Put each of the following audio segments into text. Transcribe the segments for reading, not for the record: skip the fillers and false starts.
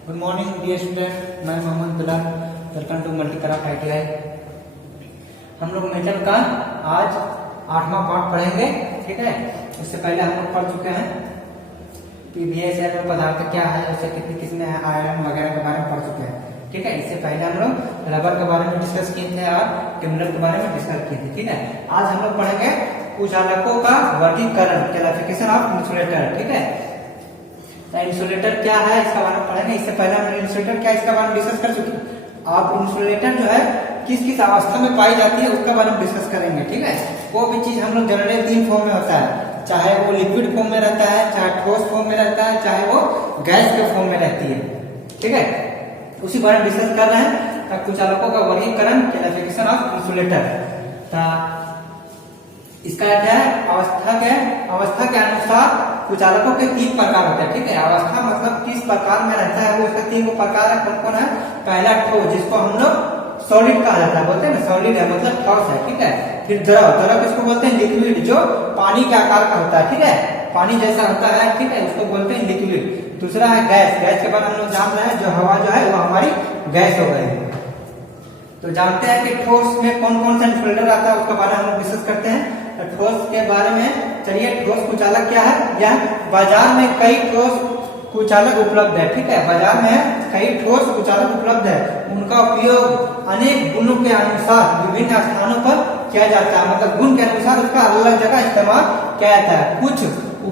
Good morning dear student, मैं Mohammad Bilal. Welcome to multicraft ITI। हम लोग मेटल का आज 8वां पार्ट पढ़ेंगे। ठीक है, उससे पहले हम लोग पढ़ चुके हैं PVS पदार्थ क्या है, उससे कितनी किस्में हैं, आयरन वगैरह के बारे में पढ़ चुके हैं। ठीक है, इससे पहले हम लोग रबर के बारे में डिस्कस किए थे और टिम्बलर के बारे में डिस्कस किए थे। ठीक है, आज हम लोग पढ़ेंगे कुचालकों का वर्गीकरण, क्लासिफिकेशन ऑफ इंसुलेटर। ठीक है, इंसुलेटर क्या है इसका बारे में पढ़ेंगे। इससे पहले हम इंसुलेटर क्या इसका बारे में डिस्कस कर चुके हैं। आप इंसुलेटर जो है किस किस अवस्था में पाई जाती है उसका बारे में डिस्कस करेंगे। ठीक है, वो भी चीज हम लोग जनरली 3 फॉर्म में होता है, चाहे वो लिक्विड फॉर्म में रहता है, चाहे ठोस फॉर्म में रहता है, चाहे वो गैस के फॉर्म में रहती है। ठीक है, उसी बारे में डिस्कस कर रहे हैं। कुचालकों का वर्गीकरण, क्लासिफिकेशन ऑफ इंसुलेटर। इसका क्या है, अवस्था के अनुसार कुचालकों के 3 प्रकार होते हैं। ठीक है, अवस्था मतलब किस प्रकार में रहता है, वो इसका 3 प्रकार है। कौन कौन है? पहला ठोस, जिसको हम लोग सॉलिड कहा जाता है, बोलते हैं ना, सॉलिड है मतलब ठोस है। ठीक है, फिर द्रव किसको बोलते हैं? लिक्विड, जो पानी के आकार का होता है। ठीक है, पानी जैसा होता है। ठीक है, उसको बोलते हैं लिक्विड। दूसरा है गैस के बारे में हम लोग जान रहे हैं, जो हवा जो है वो हमारी गैस हो गई। तो जानते हैं कि ठोस में कौन कौन सा इंसुलेटर आता है, उसके बारे में हम लोग डिस्कस करते हैं। ठोस के बारे में चलिए, ठोस कुचालक क्या है? यह बाजार में कई ठोस कुचालक उपलब्ध है। ठीक है, बाजार में कई ठोस कुचालक उपलब्ध है। उनका उपयोग अनेक गुणों के अनुसार विभिन्न स्थानों पर किया जाता है, मतलब गुण के अनुसार उसका अलग अलग जगह इस्तेमाल किया जाता है। कुछ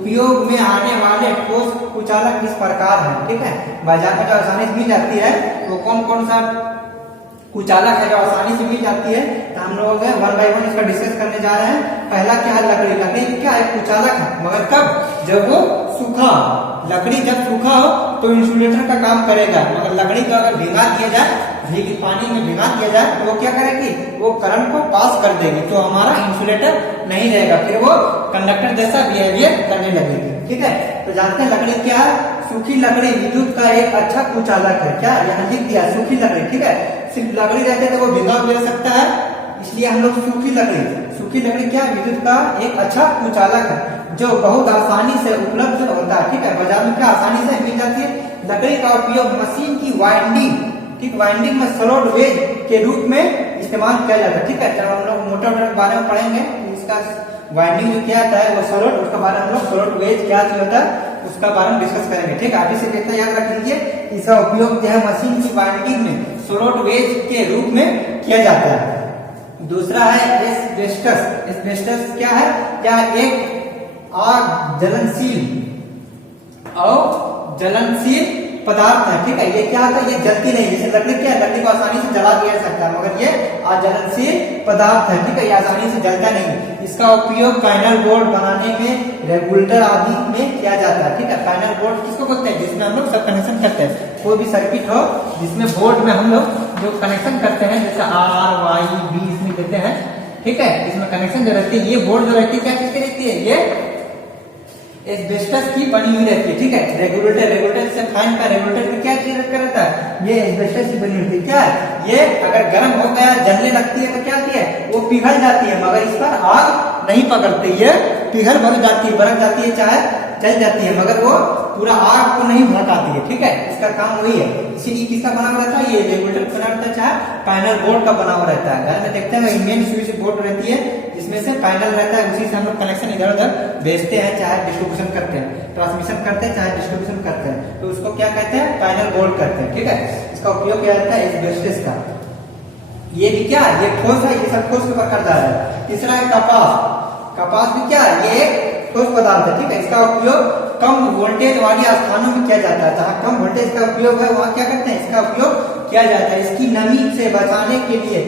उपयोग में आने वाले ठोस कुचालक इस प्रकार है। ठीक है, बाजार में जो आसानी से मिल जाती है वो कौन कौन सा कुचालक है जो आसानी से मिल जाती है, तो हम लोग 1 बाय 1 इसका डिस्कस करने जा रहे हैं। पहला क्या है? लकड़ी क्या है? कुचालक है, मगर कब? जब वो सूखा। लकड़ी जब सूखा हो तो इंसुलेटर का काम करेगा, मगर लकड़ी को अगर भिगा दिया जाए, पानी में भिगा दिया जाए, तो वो क्या करेगी? वो करंट को पास कर देगी, तो हमारा इंसुलेटर नहीं रहेगा, फिर वो कंडक्टर जैसा बिहेवियर करने लगेगी। ठीक है, तो जानते हैं लकड़ी क्या है? सूखी लकड़ी विद्युत का एक अच्छा कुचालक है। क्या यहाँ लिख दिया? सूखी लकड़ी। ठीक है, सिर्फ लकड़ी रहते तो वो भिगा भी रह सकता है, इसलिए हम लोग सूखी लकड़ी क्या? विद्युत का एक अच्छा कुचालक है, जो बहुत आसानी से उपलब्ध होता है। ठीक है, बाजार में क्या आसानी से मिल जाती है। लकड़ी का उपयोग मशीन की वाइंडिंग में स्लॉट वेज के रूप में इस्तेमाल किया जाता है। ठीक है, जब हम लोग मोटर के बारे में पढ़ेंगे, इसका वाइंडिंग जो किया जाता है वो स्लॉट, उसके बारे में हम लोग स्लॉट वेज क्या होता है उसका बारे में डिस्कस करेंगे। ठीक है, अभी से कितना याद रख लीजिए, इसका उपयोग जो है मशीन की वाइंडिंग में स्लॉट वेज के रूप में किया जाता है। दूसरा है एस्बेस्टस क्या है? क्या एक आग जलनशील पदार्थ है। ठीक है, ये क्या होता है? ये जलती नहीं, जैसे लकड़ी क्या है? लकड़ी को आसानी से जला दिया जा सकता है, मगर ये अजलनशील पदार्थ है। ठीक है, ये आसानी से जलता नहीं। इसका उपयोग पैनल बोर्ड बनाने में, रेगुलेटर आदि में किया जाता है। ठीक है, पैनल बोर्ड किसको बोलते हैं? जिसमें हम लोग सब कनेक्शन करते हैं, कोई भी सर्किट हो जिसमें बोर्ड में हम लोग जो कनेक्शन करते हैं, जैसे R, Y, B इसमें देते हैं। ठीक है, इसमें कनेक्शन जो रहती है, ये बोर्ड जो रहती है क्या चीज की रहती है? ये एस्बेस्टस की बनी हुई रहती है। ठीक है, रेगुलेटर से फैन का रेगुलेटर में क्या चीज रखा रहता है? ये एस्बेस्टस की बनी होती है। क्या है? ये अगर गर्म हो गया, जलने लगती है, तो क्या होती है? वो पिघल जाती है, मगर इस पर आग नहीं पकड़ती है, पिघल भर जाती है, बरक जाती है, चाहे जल जाती है, मगर वो पूरा आग को नहीं भड़काती है। ठीक है, इसका काम वही है। इसीलिए किसका बना हुआ रहता है? ये रेगुलेटर बना रहता है, चाहे पैनल बोर्ड का बना हुआ रहता है। घर में देखते हैं मेन स्विच बोर्ड रहती है, जिसमें से पैनल रहता है, उसी से हम लोग कनेक्शन इधर उधर भेजते हैं, चाहे डिस्ट्रीब्यूशन करते हैं, ट्रांसमिशन करते हैं, चाहे डिस्ट्रीब्यूशन करते हैं, तो उसको क्या कहते हैं? पैनल बोर्ड कहते हैं। ठीक है, इसका उपयोग किया जाता है एस्बेस्टस का। ये भी क्या? ये ठोस है, ये सब ठोस के प्रकार है। तीसरा है कपास भी क्या? ये एक ठोस पदार्थ है। ठीक है, इसका उपयोग कम वोल्टेज वाली स्थानों में किया जाता है, जहाँ कम वोल्टेज का उपयोग है वहाँ क्या करते हैं? इसका उपयोग किया जाता है। इसकी नमी से बचाने के लिए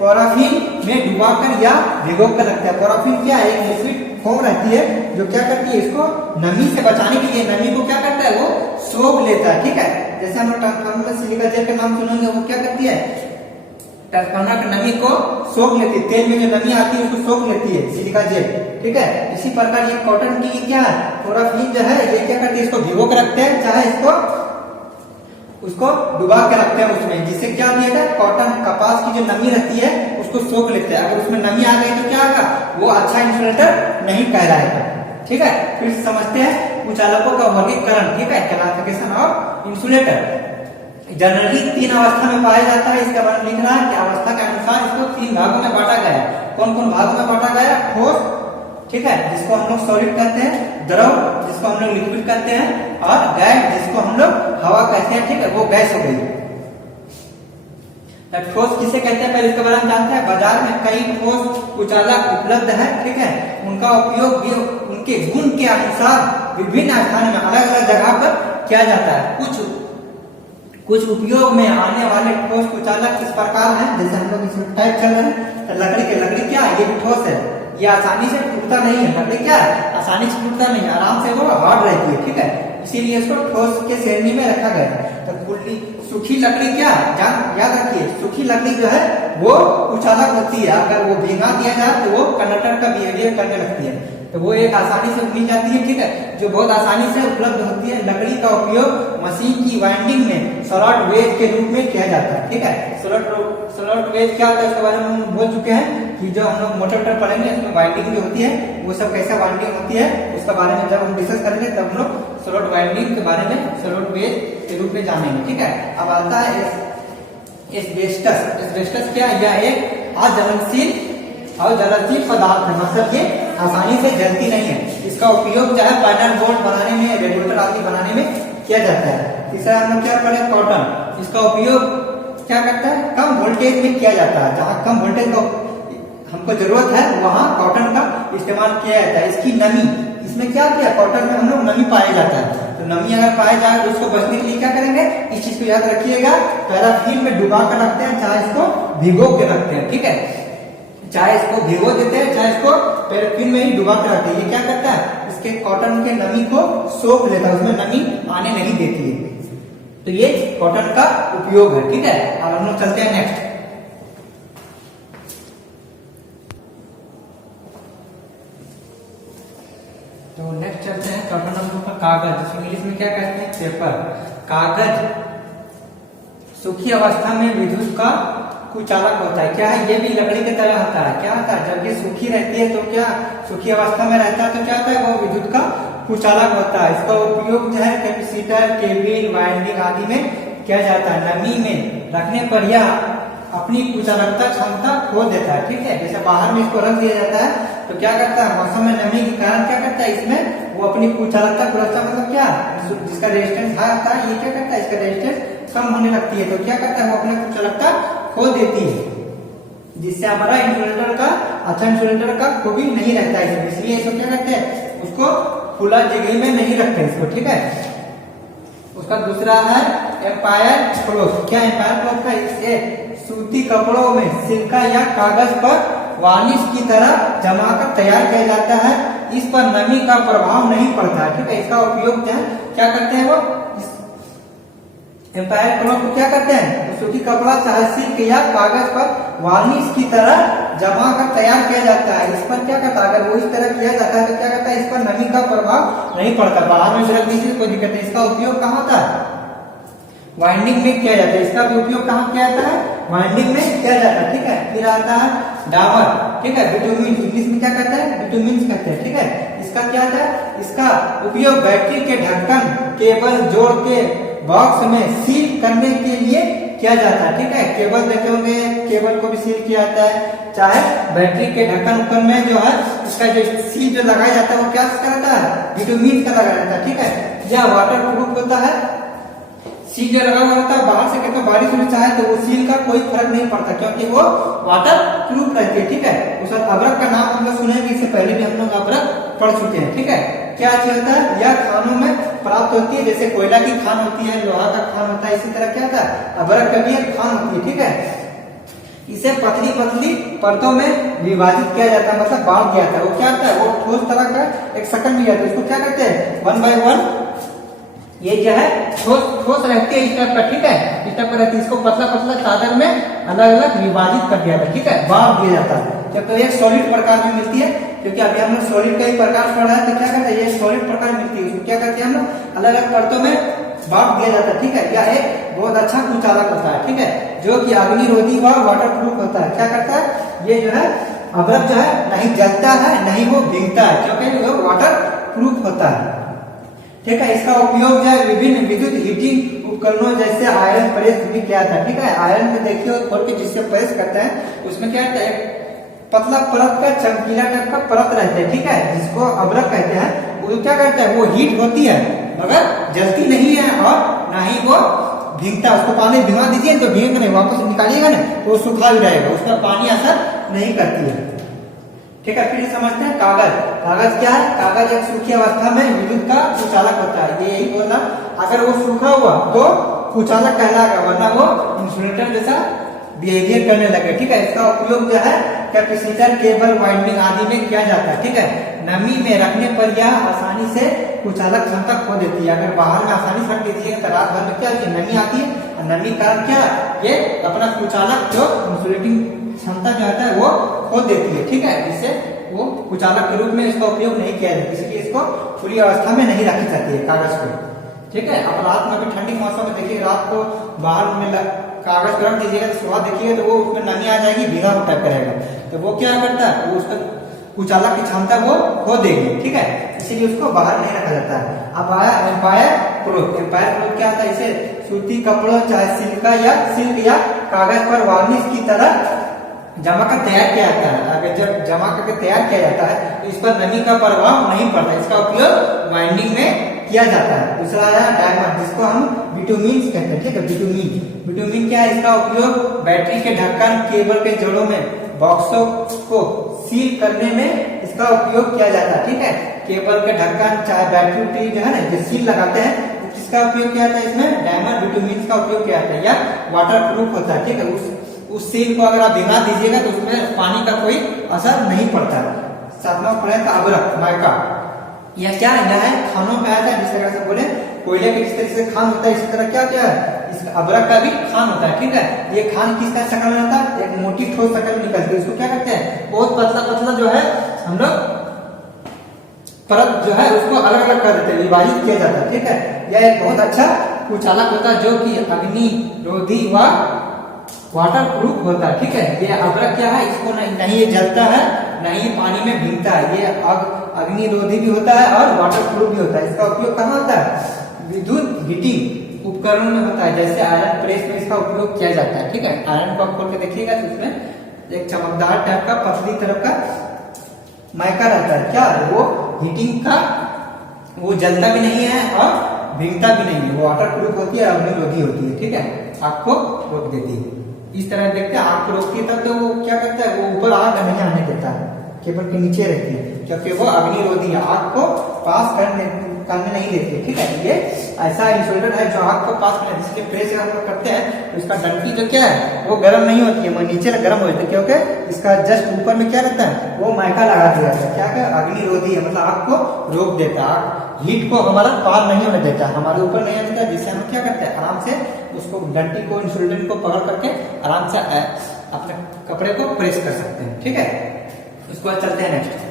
पैराफिन में डुबाकर या भिगो कर रखते हैं। पैराफिन क्या है? एक लिक्विड फॉर्म रहती है, जो क्या करती है? इसको नमी से बचाने के लिए नमी को क्या करता है? वो सोख लेता है। ठीक है, जैसे हम ट्रांसफार्मर में सिलिका जेल का नाम सुनेंगे, वो क्या करती है? ट्रांसफार्मर की नमी को सोख लेती है, तेल में जो नमी आती है उसको सोख लेती है सिलिका जेल। ठीक है, इसी प्रकार ये कॉटन की क्या है? पैराफिन जो है, ये क्या करती है? इसको भिगो कर रखते हैं, चाहे उसको डुबा के रखते हैं उसमें, जिससे क्या दिया जाए? कॉटन कपास की जो नमी रहती है उसको सोख लेते हैं। अगर उसमें नमी आ गई तो क्या होगा? वो अच्छा इंसुलेटर नहीं कहलाएगा। ठीक है, फिर समझते हैं कुचालकों का वर्गीकरण, ठीक है, क्लासिफिकेशन ऑफ इंसुलेटर। जनरली 3 अवस्था में पाया जाता है। इसका वर्णन लिख रहा है कि अवस्था के अनुसार इसको 3 भागों में बांटा गया है। कौन कौन भागों में बांटा गया? ठोस, ठीक है, जिसको हम लोग सॉलिड कहते हैं, द्रव जिसको हम लोग लिक्विड कहते हैं, और गैस जिसको हम लोग हवा कहते हैं, ठीक है, वो गैस हो गई। ठोस किसे कहते हैं पहले इसके बारे में जानते हैं। बाजार में कई ठोस कुचालक उपलब्ध है, ठीक है, उनका उपयोग भी उनके गुण के अनुसार विभिन्न स्थानों में अलग अलग जगह पर किया जाता है। कुछ उपयोग में आने वाले ठोस कुचालक इस प्रकार हैं, जैसे हम लोग इसमें टाइप कर रहे हैं। तो लकड़ी क्या है, ये भी ठोस है, ये आसानी से टूटता नहीं है। लकड़ी क्या है, आसानी से टूटता नहीं, आराम से वो हार्ड रहती है, ठीक है, इसीलिए इसको ठोस के श्रेणी में रखा गया है। तो सूखी लकड़ी क्या याद रखिए, सूखी लकड़ी जो है वो कुचालक होती है। अगर वो भीगा दिया जाए तो वो कंडक्टर का बिहेवियर करने लगती है, तो वो एक आसानी से मिल जाती है, ठीक है, जो बहुत आसानी से उपलब्ध होती है। लकड़ी का उपयोग मशीन की वाइंडिंग में स्लॉट वेज के रूप में किया जाता है, ठीक है। स्लॉट वेज क्या होता है उसके बारे में हम बोल चुके हैं कि जो हम लोग मोटर पढ़ेंगे उसमें वाइंडिंग जो होती है वो सब कैसे वाइंडिंग होती है उसके बारे में जब हम डिस्कस करेंगे तब हम लोग स्लॉट वाइंडिंग के बारे में स्लॉट वेज के रूप में जानेंगे, ठीक है। अब आता है एस्बेस्टस क्या है, यह एक अज्वलनशील और ज्वलनशील पदार्थ है, मतलब ये आसानी से जलती नहीं है। इसका उपयोग जो है पैनल बोर्ड बनाने में, रेगुलेटर आदि बनाने में किया जाता है। तीसरा हम लोग क्या पढ़े, कॉटन। इसका उपयोग क्या करता है, कम वोल्टेज में किया जाता है। जहाँ कम वोल्टेज का हमको जरूरत है वहाँ कॉटन का इस्तेमाल किया जाता है। इसकी नमी, इसमें क्या किया, कॉटन में हम लोग नमी पाया जाता है। तो नमी अगर पाया जाए तो उसको बचने के लिए क्या करेंगे, इस चीज को याद रखिएगा, पैराफिन में डुबा कर रखते हैं, चाहे इसको भिगो के रखते हैं, ठीक है, चाहे इसको भिगो देते हैं, चाहे इसको पैराफिन में ही डुबा कर रखते हैं। ये क्या करता है, इसके कॉटन के नमी को सोख लेता है, उसमें नमी आने नहीं देती है। तो ये कॉटन का उपयोग है, ठीक है। अब हम लोग चलते हैं नेक्स्ट। तो नेक्स्ट चलते हैं चौथा नंबर पर कागज, जिसको इंग्लिश में क्या कहते हैं, पेपर। कागज सूखी अवस्था में विद्युत का कुचालक होता है। क्या है, ये भी लकड़ी की तरह होता है। क्या होता है, जब ये सूखी रहती है तो क्या, सूखी अवस्था में रहता है तो क्या होता है, वो विद्युत का कुचालक होता है। इसका उपयोग जो है कैपेसिटर, केबल, वाइंडिंग आदि में किया जाता है। नमी में रखने पर यह अपनी कुचालकता क्षमता खो देता है, ठीक है। जैसे बाहर में इसको रख दिया जाता है तो क्या करता है, मौसम में नमी के कारण क्या करता है, इसमें वो अपनी कुचालकता मतलब क्या, जिसका रेजिस्टेंस हाई होता है, ये क्या करता है, इसका रेजिस्टेंस कम होने लगती है, तो क्या करता है, वो अपनी कुचालकता खो देती है, जिससे हमारा इंसुलेटर का अच्छा इंसुलेटर का खूबी नहीं रहता है। इसलिए इसको क्या करते हैं, उसको खुला जगह में नहीं रखते इसको, ठीक है। उसका दूसरा है एम्पायर क्लॉथ। क्या एम्पायर क्लॉथ का, इसे सूती कपड़ों में सिल्का या कागज पर वार्निश की तरह जमाकर तैयार किया जाता है। इस पर नमी का प्रभाव नहीं पड़ता है, ठीक है। इसका उपयोग क्या करते हैं, वो एम्पायर क्लॉथ को क्या करते हैं, सूती कपड़ा चाहे सिल्क या कागज पर वार्निश की तरह जमा कर तैयार किया जाता है। इस पर क्या करता है, अगर वो इस तरह किया जाता है तो क्या करता है, इस पर नमी का प्रभाव नहीं पड़ता, बाहर में रख दीजिए कोई दिक्कत नहीं। इसका उपयोग कहाँ होता है, वाइंडिंग में किया जाता है। इसका भी उपयोग कहाँ किया जाता है, वाइंडिंग में किया जाता है, ठीक है। फिर आता है डाबर, ठीक है, बिटुमिन, इंग्लिश में क्या कहते हैं, बिटुमिन कहते हैं, ठीक है। इसका क्या होता है, इसका उपयोग बैटरी के ढक्कन केबल जोड़ के बॉक्स में सील करने के लिए किया जाता है, ठीक है। केबल देखे होंगे, केबल को भी सील किया जाता है, चाहे बैटरी के ढक्कन ऊपर में जो है इसका जो सील जो लगाया जाता है वो क्या करता है, बिटुमिन का लगाया जाता है, ठीक है। यह वाटर प्रूफ होता है, सील जो लगा हुआ होता है, बाहर से कहते बारिश होनी चाहे तो वो सील का कोई फर्क नहीं पड़ता क्योंकि वो वाटर प्रूफ रहती है, ठीक है। उस अबरक का नाम हम लोग सुनेंगे, इससे पहले भी हम लोग अबरक पढ़ चुके हैं, ठीक है। क्या चीज होता है, यह खानों में प्राप्त होती है, जैसे कोयला की खान होती है, लोहा का खान होता है, इसी तरह क्या होता है, अबरक का भी एक खान होती है, ठीक है। इसे पतली पतली परतों में विभाजित किया जाता है, मतलब बांट दिया जाता है। वो क्या होता है, वो ठोस तरह का एक शकल में जाता है, उसको क्या करते हैं, 1 बाय 1 ये जो है ठोस रहती है इस टाइप का, ठीक है, इस टाइप का रहती है। इसको पतला पतला चादर में अलग अलग विभाजित कर दिया जाता है, ठीक है, बांट दिया जाता है। जब तो एक सॉलिड प्रकार में मिलती है, क्योंकि अभी हम लोग सॉलिड का ही प्रकार पढ़ रहे हैं, तो क्या करते हैं, ये सॉलिड प्रकार मिलती है, उसको क्या करते हैं हम लोग अलग अलग परतों में बांट दिया जाता है, ठीक है। यह एक बहुत अच्छा कुचालक होता है, ठीक है, जो कि अग्निरोधी व वाटर प्रूफ होता है। क्या करता है, ये जो है अबरक जो है नहीं जलता है, नहीं वो भीगता है, क्योंकि वो वाटर प्रूफ होता है। ठीक है। इसका उपयोग जो है विभिन्न विद्युत हीटिंग उपकरणों जैसे आयरन प्रेस भी किया था। ठीक है, आयरन में देखिए खोल के जिससे प्रेस करते हैं उसमें क्या होता है, पतला परत का चमकीला टाइप का परत रहता है। ठीक है, जिसको अब्रक कहते हैं। वो क्या करता है, वो हीट होती है मगर जलती नहीं है और ना ही वो भीगता। उसको पानी भिगा दीजिए तो भीगेगा नहीं, वापस निकालिएगा ना तो वो सूखा ही रहेगा, उसका पानी असर नहीं करती है। ठीक है, फिर समझते हैं कागज। कागज क्या है, कागज एक सूखी अवस्था में विद्युत का कुचालक होता है। ये यही बोलना, अगर वो सूखा हुआ तो कुचालक कहलाएगा, वरना वो इंसुलेटर जैसा बिहेवियर करने लगे। ठीक है, इसका उपयोग जो है कैपेसिटर, केबल, वाइंडिंग आदि में किया जाता है। ठीक है, नमी में रखने पर यह आसानी से कुचालक क्षमता खो देती है। अगर बाहर में आसानी से रख दीजिएगा तो रात भर में क्या होती है, नमी आती है और नमी के कारण क्या ये अपना कुचालक जो इंसुलेटिंग क्षमता जो होता है वो खो देती है। ठीक है, जिससे वो कुचालक के रूप में इसका उपयोग नहीं किया जाता, इसलिए इसको पूरी अवस्था में नहीं रखी जाती है कागज को। ठीक है, अब रात में भी ठंडी मौसम में देखिए, रात को बाहर में कागज पर रख दीजिएगा तो सुबह देखिएगा तो वो उसमें नमी आ जाएगी, भीगा हुआ टाइप करेगा, तो वो क्या करता है, वो उसका कुचालक की क्षमता वो खो देगी। ठीक है, इसीलिए उसको बाहर नहीं रखा जाता है। अब आया एम्पायर क्लोथ। एम्पायर क्लोथ क्या होता है, इसे सूती कपड़ों चाहे सिल्क या कागज पर वार्निश की तरह जमा कर तैयार किया जाता है। अगर जब जमा करके तैयार किया जाता है तो इस पर नमी का प्रभाव नहीं पड़ता, इसका उपयोग बाइंडिंग में किया जाता है। दूसरा है डायमंड, जिसको हम बिटुमिन कहते हैं। ठीक है, बिटुमिन क्या है, इसका उपयोग बैटरी के ढक्कन, केबल के जड़ों में बॉक्सों को सील करने में इसका उपयोग किया जाता है। ठीक है, केबल के ढक्कन चाहे बैटरी जो है ना जो सील लगाते हैं, इसका उपयोग किया जाता है, इसमें डायमंड बिटुमिन का उपयोग किया जाता है, या वाटर प्रूफ होता है। ठीक है, उस सील को अगर आप भिगा दीजिएगा तो उसमें पानी का कोई असर नहीं पड़ता। सातवां पॉइंट का अब्रक, माइका। यह क्या है, खानों में आता है, जिस तरह से बोले कोयले के जिस तरह से खान होता है, इसी तरह क्या क्या है, इस अब्रक का भी खान होता है। ठीक है, ये खान किसका शक्ल में होता है, एक मोटी ठोस शक्ल निकलती है, इसको क्या करते हैं, बहुत पतला पतला जो है हम लोग परत जो है उसको अलग अलग कर देते हैं, विभाजित किया जाता है। ठीक है, यह एक बहुत अच्छा कुचालक होता है जो कि अग्निरोधी व वाटर प्रूफ होता है। ठीक है, ये अब्रक क्या है, इसको नहीं ये जलता है, नहीं ये पानी में भीगता है, ये अग्निरोधी भी होता है और वाटर प्रूफ भी होता है। इसका उपयोग कहाँ होता है, विद्युत हीटिंग उपकरण में होता है, जैसे आयरन प्रेस में इसका उपयोग किया जाता है। ठीक है, आयरन को आप खोल के देखिएगा तो उसमें एक चमकदार टाइप का पतली तरफ का माइका रहता है। क्या वो हीटिंग का, वो जलता भी नहीं है और भीगता भी नहीं है, वो वाटर प्रूफ होती है, अग्निरोधी होती है। ठीक है, आग को रोक देती है। इस तरह देखते हैं, आग को रोकती है तब तो वो क्या करता है, वो ऊपर आग नहीं आने देता है, केबल के नीचे रहती है, क्योंकि वो अग्निरोधी है, आग को पास करने नहीं देती है। ठीक है, ये ऐसा इंसुलेटर है जो आग को पास करने, जिसके प्रेस हम लोग करते हैं तो इसका डंकी जो क्या है वो गर्म नहीं होती है, वो नीचे गर्म हो जाती है, क्योंकि इसका जस्ट ऊपर में क्या रहता है, वो माइका लगा दिया जाता है। क्या क्या, अग्निरोधी है, मतलब आग को रोक देता है, आग हीट को हमारा पार नहीं होने देता, हमारे ऊपर नहीं आने देता, जिससे हम क्या करते हैं, आराम से उसको डंटी को, इंसुलेटर को पकड़ करके आराम से अपने कपड़े को प्रेस कर सकते हैं। ठीक है, उसके बाद चलते हैं नेक्स्ट।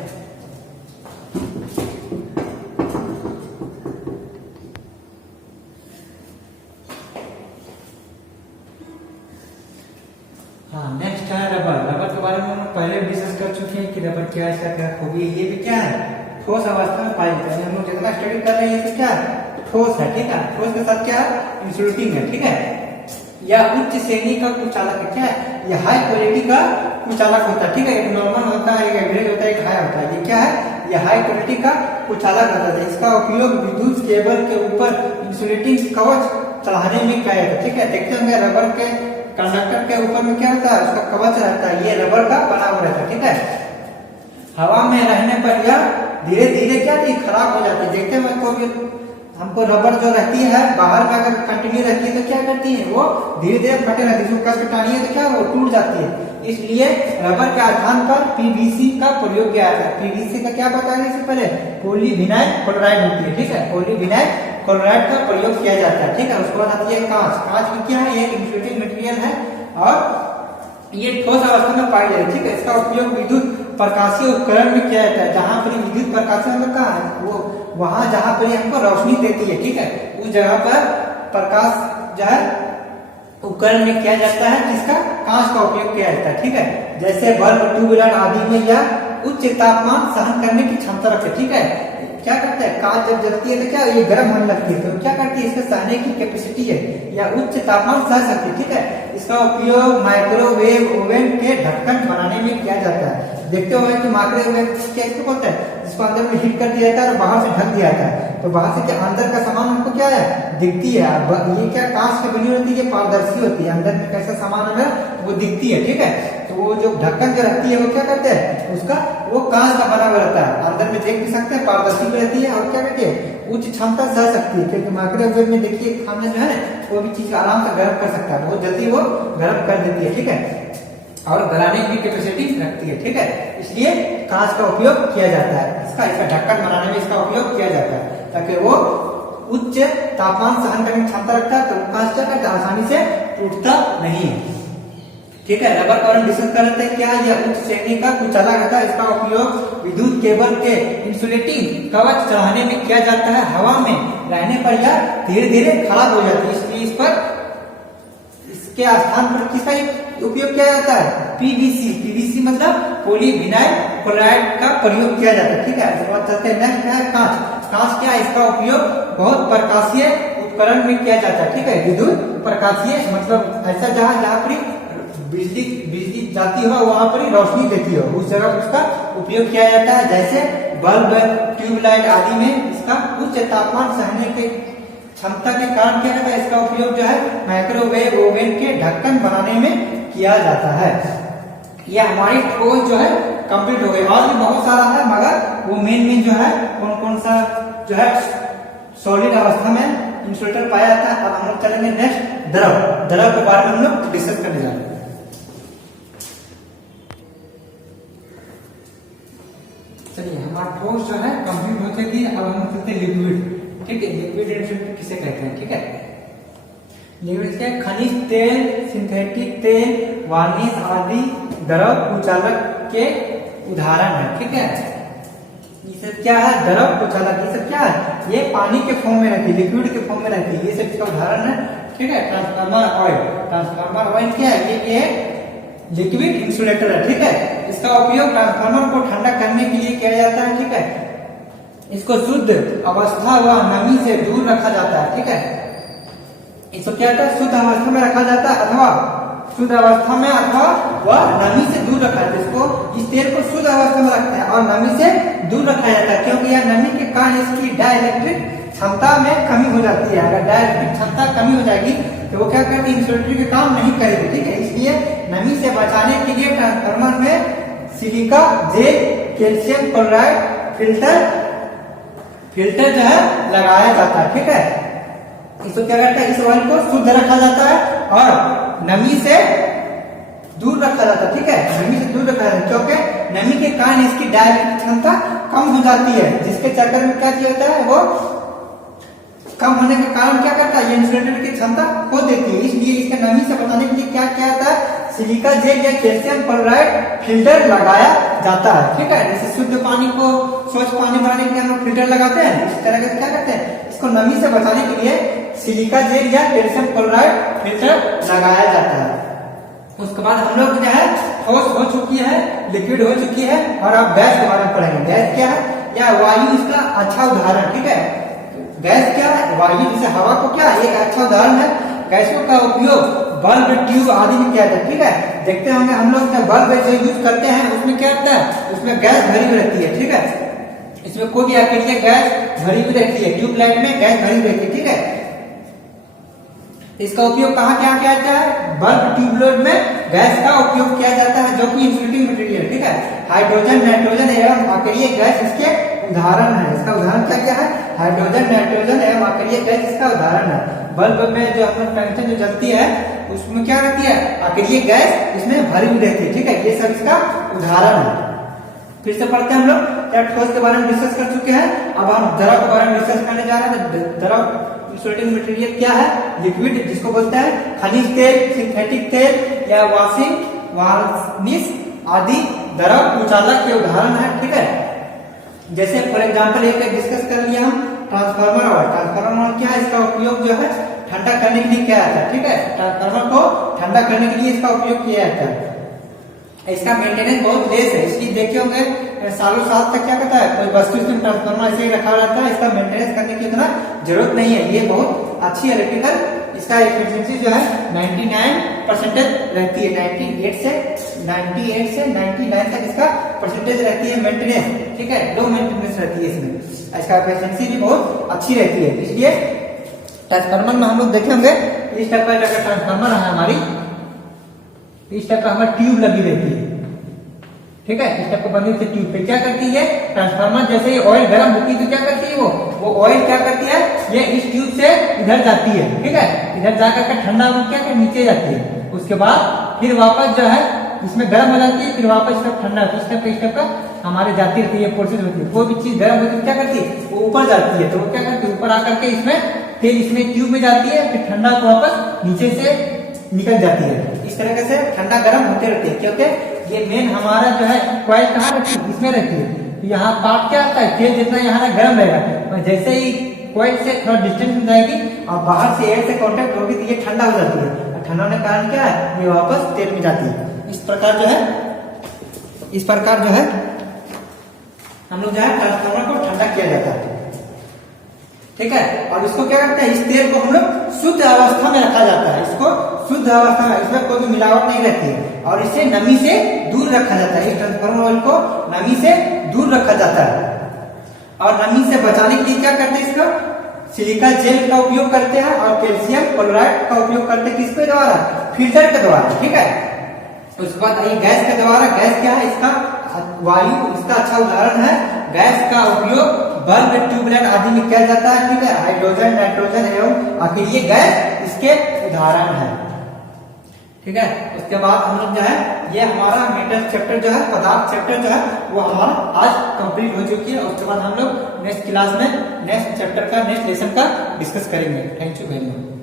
हाँ, नेक्स्ट है रबर। रबर के बारे में हम पहले डिस्कस कर चुके हैं कि रबर क्या है, इसका क्या खूबी है। ये भी क्या है, ठोस अवस्था में पाई जाती है। हम लोग जितना स्टडी कर रहे हैं ये क्या है, ठोस है। ठीक है, ठोस के साथ क्या है, इंसुलेटिंग है। ठीक है, यह उच्च श्रेणी का कुचालक है। क्या है, यह हाई क्वालिटी का कुचालक होता है। ठीक है, एक नॉर्मल होता है, एक एवरेज होता है, एक हाई होता है। ये क्या है, यह हाई क्वालिटी का कुचालक होता है। इसका उपयोग विद्युत केबल के ऊपर इंसुलेटिंग कवच चढ़ाने में किया जाता है। ठीक है, देखते होंगे रबर के कंडक्टर के ऊपर में क्या होता है, उसका कवच रहता है, ये रबर का बना हुआ रहता है। ठीक है, हवा में रहने पर यह धीरे धीरे क्या खराब हो जाती है। देखते हैं हमको रबर जो रहती है बाहर में अगर कंटिन्यू रहती है तो क्या करती है, वो धीरे धीरे फटे रहती है, उसको कस के टानिए तो क्या वो टूट जाती है। इसलिए रबर के स्थान पर पीवीसी का प्रयोग किया जाता है। पीवीसी का क्या बताया इससे पहले, पॉलीविनाइल क्लोराइड होती है। ठीक है, पॉलीविनाइल क्लोराइड का प्रयोग किया जाता है। ठीक है, उसके बाद आती है कांच। कांच भी क्या है, एक इंसुलेटिंग मटेरियल है और ये ठोस अवस्था में पाई जाती है। ठीक है, इसका उपयोग विद्युत प्रकाशीय उपकरण में किया जाता है, जहां पर विद्युत प्रकाश कहाँ है, वो वहां जहां पर हमको रोशनी देती है। ठीक है, उस जगह पर प्रकाश जो है उपकरण में किया जाता है, जिसका कांच का उपयोग किया जाता है। ठीक है, जैसे बल्ब, ट्यूबलाइट आदि में यह उच्च तापमान सहन करने की क्षमता रखते हैं। ठीक है, क्या करता है, कांच जब जलती है तो क्या ये गर्म होने लगती है, तो क्या करती है, इसका सहने की कैपेसिटी है या उच्च तापमान सह सकती है। ठीक है, इसका उपयोग माइक्रोवेव ओवन के ढक्कन बनाने में किया जाता है। देखते हो कि माइक्रोवेव क्या इसको बोलते हैं, जिसको अंदर में हीट कर दिया जाता है और बाहर से ढक दिया जाता है, तो बाहर से क्या अंदर का सामान हमको क्या है दिखती है। ये क्या कांच की बनी होती है, पारदर्शी होती है, अंदर में कैसा सामान है वो दिखती है। ठीक है, तो वो जो ढक्कन जो रहती है वो क्या करते हैं, उसका वो कांच का बना हुआ रहता है, अंदर में देख भी सकते हैं, पारदर्शी भी रहती है और क्या कहती है उच्च क्षमता सह सकती है। क्योंकि माइक्रोवेव में देखिए खाना जो है वो भी चीज आराम से गर्म कर सकता है, बहुत जल्दी वो गर्म कर देती है। ठीक है, और गलाने की कैपेसिटी रखती है। ठीक है, इसलिए कांच का उपयोग किया जाता है, इसका ढक्कन बनाने में इसका उपयोग किया जाता है, ताकि वो उच्च तापमान सहन करने की क्षमता रखता है, तो कांच क्या करता है आसानी से टूटता नहीं है। ठीक है, रबर का डिस्कस कर लेते हैं। क्या यह उच्च श्रेणी का कुचला रहता है, इसका उपयोग विद्युत केबल के इंसुलेटिंग कवच चढ़ाने में किया जाता है। हवा में रहने पर यह धीरे धीरे खराब हो जाती है, इसलिए इस पर इसके स्थान पर किसका उपयोग किया जाता है, पीवीसी। पीवीसी मतलब पॉलीविनाइल क्लोराइड का प्रयोग किया जाता है। ठीक है, चलते हैं नेक्स्ट है कांच। कांच क्या है, इसका उपयोग बहुत प्रकाशीय उपकरण में किया जाता है। ठीक है, विद्युत प्रकाशीय मतलब ऐसा जहाँ पर बिजली जाती हो वहां पर ही रोशनी देती हो, उस जगह उसका उपयोग किया जाता है। जैसे बल्ब, ट्यूबलाइट आदि में इसका उच्च तापमान सहने के क्षमता के कारण क्या कहता है, इसका उपयोग जो है माइक्रोवेव ओवन के ढक्कन बनाने में किया जाता है। यह हमारी कोर्स जो है कंप्लीट हो गई, और भी बहुत सारा है, मगर वो मेन जो है कौन कौन सा जो है सॉलिड अवस्था में इंसुलेटर पाया जाता है। अब हम लोग चलेंगे नेक्स्ट द्रव। द्रव के बारे में हम लोग डिस्कस करने जा रहे हैं। चलिए, हमारा ठोस जो है कंप्लीट हो चुकी है। अब हम चलते हैं लिक्विड। ठीक है, लिक्विड इंसुलेटर किसे कहते हैं। ठीक है, लिक्विड के खनिज तेल, सिंथेटिक तेल, वार्निश आदि द्रव कुचालक के उदाहरण है। ठीक है, ये सब क्या है, द्रव कुचालक, ये सब क्या है, ये पानी के फॉर्म में रहती है, लिक्विड के फॉर्म में रहती है, ये सब इसका उदाहरण है। ठीक है, ट्रांसफार्मर ऑयल। ट्रांसफार्मर ऑयल क्या है, ये लिक्विड इंसुलेटर है। ठीक है, इसका उपयोग ट्रांसफार्मर को ठंडा करने के लिए किया जाता है। ठीक है, इसको शुद्ध अवस्था व नमी से दूर रखा जाता है। ठीक है, इसको क्या होता है, शुद्ध अवस्था में रखा जाता है अथवा शुद्ध अवस्था में अथवा वह नमी से दूर रखा जाता है। इसको इस तेल को शुद्ध अवस्था में रखते हैं और नमी से दूर रखा जाता है, क्योंकि यह नमी के कारण इसकी डाइलेक्ट्रिक क्षमता में कमी हो जाती है। अगर डाइलेक्ट्रिक क्षमता कमी हो जाएगी तो वो क्या करती है, इंसुलेटर के काम नहीं करेगी। ठीक है, इसलिए नमी से बचाने के लिए ट्रांसफार्मर में silica gel, calcium chloride filter जो है लगाया जाता है। ठीक है, इसको क्या करता है, इस ऑयल को शुद्ध रखा जाता है और नमी से दूर रखा जाता है। ठीक है, नमी से दूर रखा जाता है, क्योंकि नमी के कारण इसकी डाइलेक्ट्रिक क्षमता कम हो जाती है, जिसके चक्कर में क्या किया जाता है, वो कम होने के कारण क्या करता है, ये इंसुलेटर की क्षमता खो देती है। इसलिए इसके नमी से बचाने के लिए क्या किया जाता है, सिलिका जेल या कैल्शियम क्लोराइड फिल्टर लगाया जाता है। ठीक है, जैसे शुद्ध पानी को स्वच्छ पानी बनाने के लिए हम लोग फिल्टर लगाते हैं, इस तरह से क्या करते हैं, इसको नमी से बचाने के लिए सिलिका जेल या कैल्शियम क्लोराइड फिल्टर लगाया जाता है। उसके बाद हम लोग जो है ठोस हो चुकी है, लिक्विड हो चुकी है, और अब गैस के बारे में पढ़ेंगे। गैस क्या है, या वायु इसका अच्छा उदाहरण। ठीक है, गैस क्या है, वायु, जैसे हवा को क्या एक अच्छा उदाहरण है। गैसों का उपयोग बल्ब, ट्यूब आदि में किया जाता है। ठीक है, देखते होंगे हम लोग जब बल्ब जो यूज करते हैं उसमें क्या होता है, उसमें गैस भरी हुई रहती है। ठीक है, इसमें कोई भी अकेली गैस भरी हुई रहती है, ट्यूबलाइट में गैस भरी हुई रहती है। ठीक है, इसका उपयोग कहाँ क्या किया जाता है, बल्ब, ट्यूबलाइट में गैस का उपयोग किया जाता है, जो कि इंसुलेटिंग मटेरियल। ठीक है, हाइड्रोजन, नाइट्रोजन एवं अकेली गैस इसके उदाहरण है। इसका उदाहरण क्या क्या है, हाइड्रोजन, नाइट्रोजन एवं अकेली गैस इसका उदाहरण है। बल्ब में जो हम लोग टंगस्टन जो जलती है उसमें क्या रहती है, अकेली गैस इसमें भरी हुई रहती है। ठीक है, ये सब इसका उदाहरण है। फिर से पढ़ते हैं हम लोग, क्या ठोस के बारे में डिस्कस कर चुके हैं, अब हम द्रव के बारे में डिस्कस करने जा रहे हैं। द्रव इंसुलेटिंग मटेरियल क्या है, लिक्विड जिसको बोलते हैं खनिज तेल, सिंथेटिक तेल या वार्निश आदि द्रव कुचालक के उदाहरण है। ठीक है, जैसे फॉर एग्जाम्पल एक डिस्कस कर लिया हम ट्रांसफार्मर ऑयल। ट्रांसफार्मर ऑयल क्या है, इसका उपयोग जो है ठंडा करने के लिए किया जाता है। ठीक है, ट्रांसफार्मर को ठंडा करने के लिए इसका उपयोग किया जाता है। इसका मेंटेनेंस बहुत लेस है, इसलिए देखे होंगे सालों साल तक क्या करता है, कोई वस्तु इसमें ट्रांसफार्मर ऐसे ही रखा रहता है, इसका मेंटेनेंस करने की उतना जरूरत नहीं है। ये बहुत अच्छी इलेक्ट्रिकल, इसका एफिशिएंसी जो है 99% रहती है। 98 से 99 तक इसका परसेंटेज रहती है मेंटेनेंस, ठीक है, लो मेंटेनेंस रहती है इसमें। इसका एफिशिएंसी भी बहुत अच्छी रहती है। इसलिए ट्रांसफार्मर में हम लोग देखे होंगे इस टाइप का ट्रांसफार्मर है हमारी, इस टाइप का हमारी ट्यूब लगी रहती है, ठीक है। इस टाइप का बनी हुई ट्यूब पे क्या करती है, ट्रांसफार्मर जैसे ही ऑयल गर्म होती है तो क्या करती है, वो ऑयल क्या करती है, ये इस ट्यूब से इधर जाती है, ठीक है, इधर जाकर के ठंडा हो क्या नीचे जाती है। उसके बाद फिर वापस जो है इसमें गर्म हो जाती है, फिर वापस इसका ठंडा होता है। इस टाइप का हमारे जाती रहती है, प्रोसेस होती है। कोई भी चीज गर्म होती है क्या करती है, वो ऊपर जाती है, तो वो क्या करती है, ऊपर आकर के इसमें फिर इसमें ट्यूब में जाती है, फिर ठंडा को वापस नीचे से निकल जाती है। इस तरीके से ठंडा गर्म होते रहते हैं, क्योंकि ये मेन हमारा जो है कॉइल कहाँ रहती है, इसमें रहती है। तो यहाँ पार्ट क्या आता है, तेल जितना यहाँ गर्म रहेगा, जैसे ही कॉइल से थोड़ा डिस्टेंस में जाएगी और बाहर से एयर से कांटेक्ट होगी तो ये ठंडा हो जाती है। ठंडा होने के कारण क्या है, ये वापस तेल में जाती है। इस प्रकार जो है हम लोग जो है ट्रांसफार्मर को ठंडा किया जाता है, ठीक है। और इसको क्या करते हैं, इस तेल को हम लोग शुद्ध अवस्था में रखा जाता है, इसको शुद्ध अवस्था में, इसमें कोई भी मिलावट नहीं रहती है, और इसे नमी से दूर रखा जाता है। इस ट्रांसफार्मर ऑयल को नमी से दूर रखा जाता है। और नमी से बचाने के लिए क्या करते हैं, इसका सिलिका जेल का उपयोग करते हैं और कैल्शियम क्लोराइड का उपयोग करते हैं, किसके द्वारा, फिल्टर के द्वारा, ठीक है। उसके बाद आइए गैस के द्वारा। गैस क्या है, इसका वायु, इसका अच्छा उदाहरण है। गैस का उपयोग बल्ब, ट्यूबलाइट आदि में किया जाता है, ठीक है। हाइड्रोजन, नाइट्रोजन एवं आखिर ये गैस इसके उदाहरण है, ठीक है। उसके बाद हम लोग जो है ये हमारा मेटल चैप्टर जो है, पदार्थ चैप्टर जो है वो हमारा आज कंप्लीट हो चुकी है। उसके बाद हम लोग नेक्स्ट क्लास में नेक्स्ट चैप्टर का, नेक्स्ट लेसन का डिस्कस करेंगे। Thank you very much.